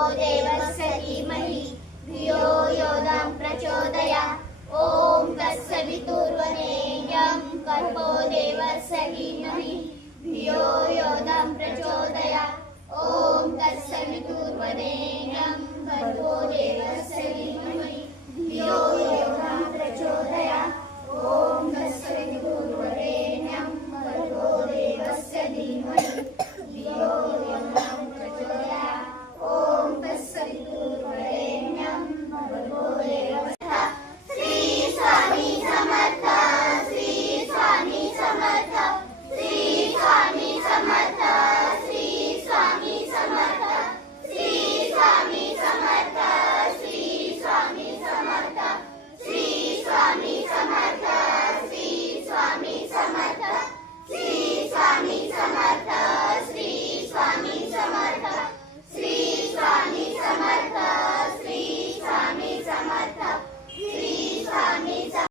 देवस्य धीमहि धियो यो नः प्रचोदयात्। ॐ तत्सवितुर्वरेण्यं भर्गो देवस्य धीमहि धियो यो नः प्रचोदयात्। ॐ तत्सवितुर्वरेण्यं भर्गो देवस्य धीमहि